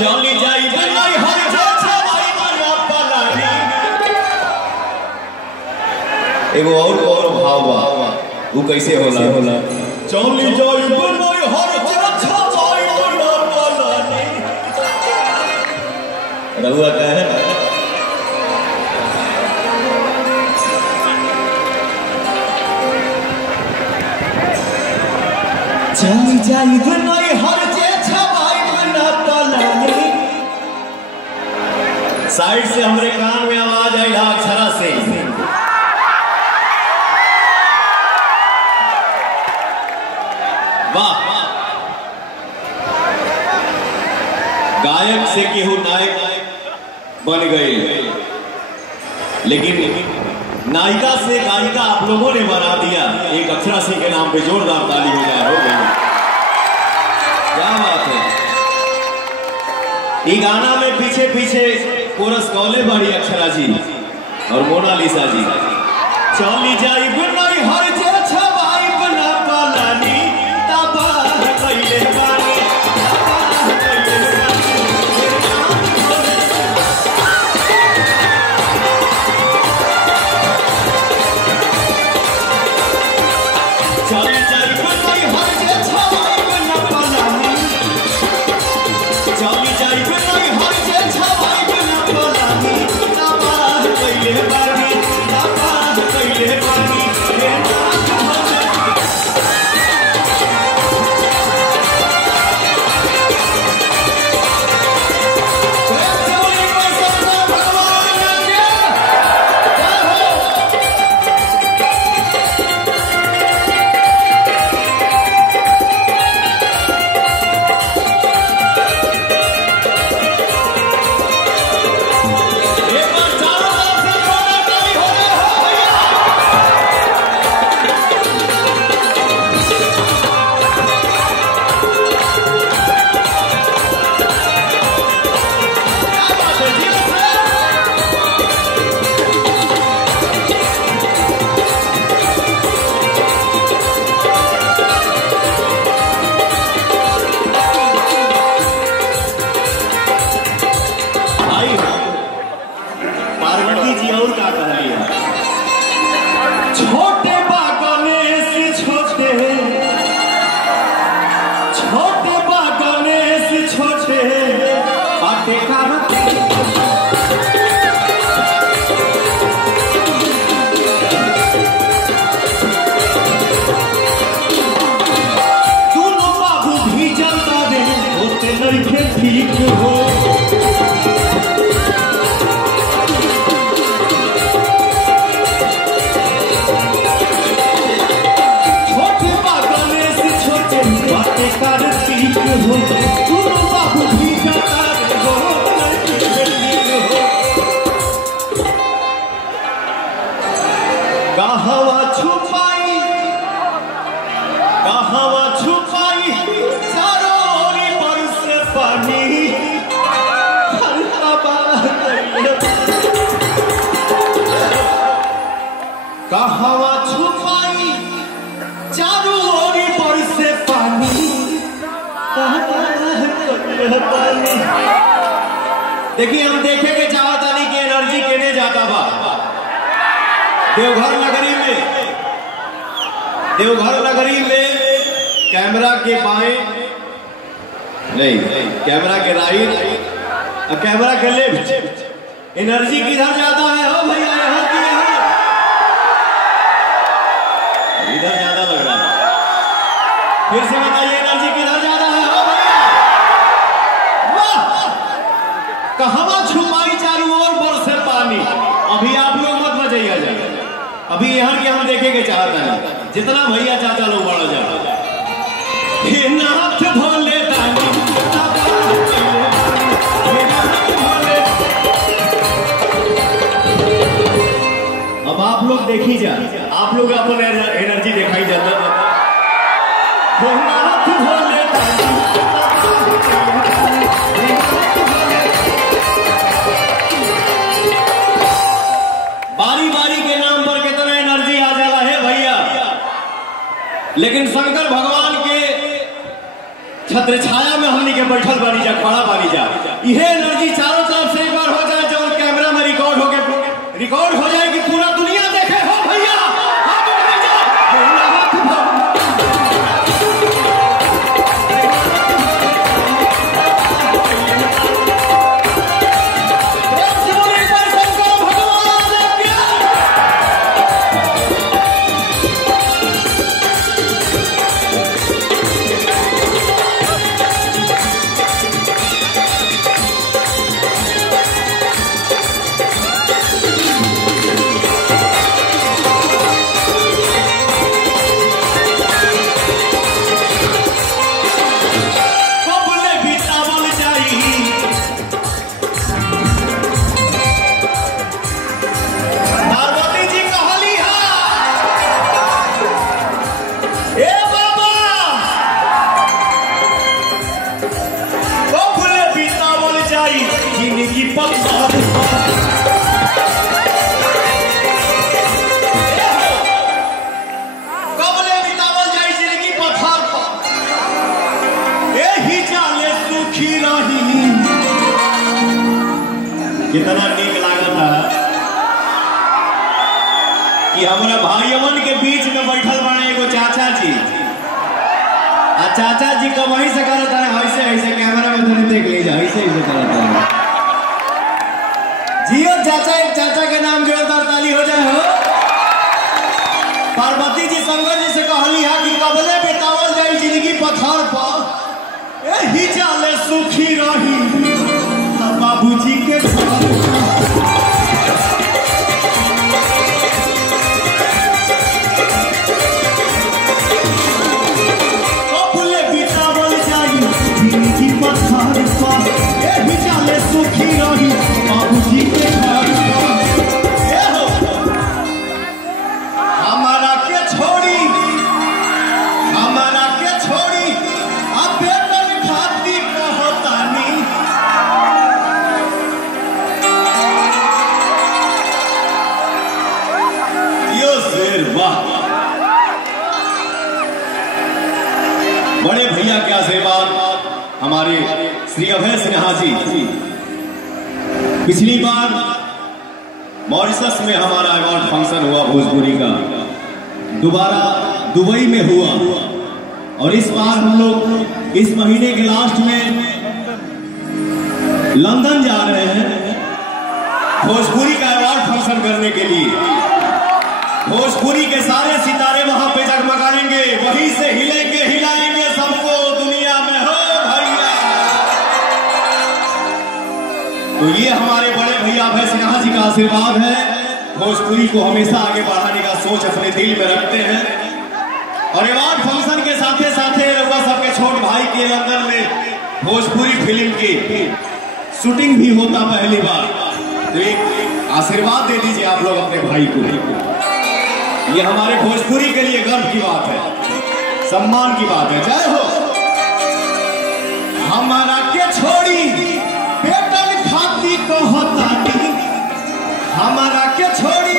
चली जाई बनई हर जे छवाई बना पलानी। एगो और भाव बा वो कैसे होला चली जाई बनई हर जे छवाई बना पलानी। रहुआ कहे चली जाई बनई हर जे छवाई बना पलानी। साइड से हमरे कान में आवाज आई अक्षरा से वाह। गायक से केहू नायक बन गए लेकिन नायिका से गायिका आप लोगों ने बना दिया। एक अक्षरा सिंह के नाम पे जोरदार ताली हो जाए। हो गई क्या बात है। ये गाना में पीछे पीछे कोरस कौले बड़ी अक्षरा जी और मोनालिसा जी। चली जाई बनई हर जे छवाई बना पलानी तबाह कइले बानी। चली जाई बनई हर जे छवाई बना पलानी। चली जाई बनई हर जे छवाई बना पलानी तबाह कइले बानी। तबाह कइले बानी। पार्वती जी और क्या कह रही है। छोटे बागने से छोटे छोटे बागने से छोटे बाटे करते दोनों बाबू भी चलता दे होते लड़के ठीक हो। कहवा छुपाई चारों ओर बरस पानी। कहवा छुपाई चारों ओर बरस पानी। देखिए हम देखे के चाहता नहीं कि एनर्जी केने जाता बा। देवघर नगरी में कैमरा के बाएं नहीं कैमरा के राइट और कैमरा के लेफ्ट एनर्जी किधर जाता है। हो भैया यहाँ की यहाँ इधर ज्यादा लग रहा है। फिर से बताइए एनर्जी किधर जाता है। हो भैया वाह। कहवा छुपाई चारों ओर बरसे पानी। अभी आप लोग मत बजाइए जाए। अभी यहाँ के हम देखेंगे चाहता है जितना भैया चाचा लोग बढ़ जाए। नाथ भोले दानी अब आप लोग देखी जाए। आप लोग अपने एनर्जी दिखाई जाता। नाथ भोले दानी बारी बारी के नाम पर कितना एनर्जी आ जाला है भैया। लेकिन शंकर भगवान के छत्र छाया में हमनी के बैठल बानी जा, खड़ा बानी जा। यह एनर्जी चारों तरफ से एक बार हो जाए जो कैमरा में रिकॉर्ड हो जाए कि पूरा दुनिया देखे हो भैया। कितना नीक लागत है कि हमारा भाइयों के बीच में बैठल बने एगो चाचा जी। आ चाचा जी का वहीं से करता है ऐसे ऐसे कैमरा में तो देख लीजिए ऐसे ऐसे करता है। जियो चाचा, एक चाचा के नाम जोरदार ताली हो जाए हो। पार्वती जी शंकर जी से कहली है कि कबले बितावल जाए जिंदगी पत्थर पर यही चाले सुखी रही बाबूजी के कबले बितावल जाए जिंदगी पत्थर पर यही चाले सुखी रही बाबूजी के घर पर। हमारा के छोड़ी अब बेटन खाती कहतानी। यो शेर वाह, बड़े भैया के आशीर्वाद हमारे श्री अभय सिन्हा जी पिछली बार मॉरिशस में हमारा अवार्ड फंक्शन हुआ भोजपुरी का, दोबारा दुबई में हुआ और इस बार हम लोग इस महीने के लास्ट में लंदन जा रहे हैं भोजपुरी का अवार्ड फंक्शन करने के लिए। भोजपुरी के सारे सितारे वहां पे जगमगाएंगे, वहीं से हिलेंगे हिलाएंगे सबको दुनिया में हो भैया। तो ये हमारे बड़े भैया अभय सिन्हा जी का आशीर्वाद है। भोजपुरी को हमेशा आगे बढ़ाने का सोच अपने दिल में रखते हैं और अवार्ड फंक्शन के साथे साथे रउआ सबके छोट भाई के लंदन में भोजपुरी फिल्म की शूटिंग भी होता पहली बार। तो एक आशीर्वाद दे दीजिए आप लोग अपने भाई को। ये हमारे भोजपुरी के लिए गर्व की बात है, सम्मान की बात है। जय हो। हमारा के छोड़ी बेटन खाती कहतानी, हमारा के छोड़ी